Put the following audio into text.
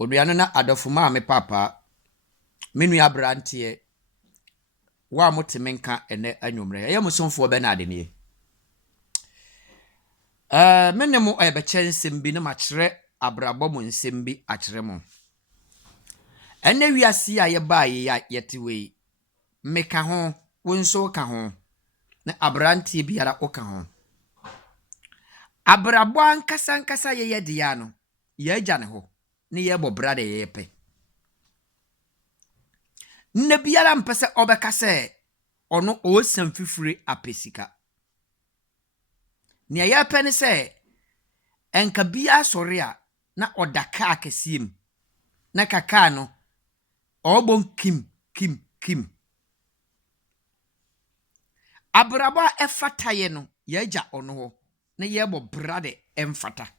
Onuano na adofuma me papa. Menu abrantie. Wa motemenka ene anwumre. Ye musonfo be na ade ne. Menemo ebeche nsem bi na machire abrabọ mu nsem bi achire mo. Ene wiase a ye ba ye yete we. Meka ho, wonso ka ho. Na abrantie biara oka ho. Abrabọ ankasa ye de ya no. Ye agya ne ho. Ne ye bobra de ye pe. Nne biara mpese obeka se ono osam fifure apesika. Ni ye pe ne se enka bia sori a na odaka akesiem. Na kaka no obon kim. Abrabọ efata ye no ye agya ono ho. Na ye bobra de emfata.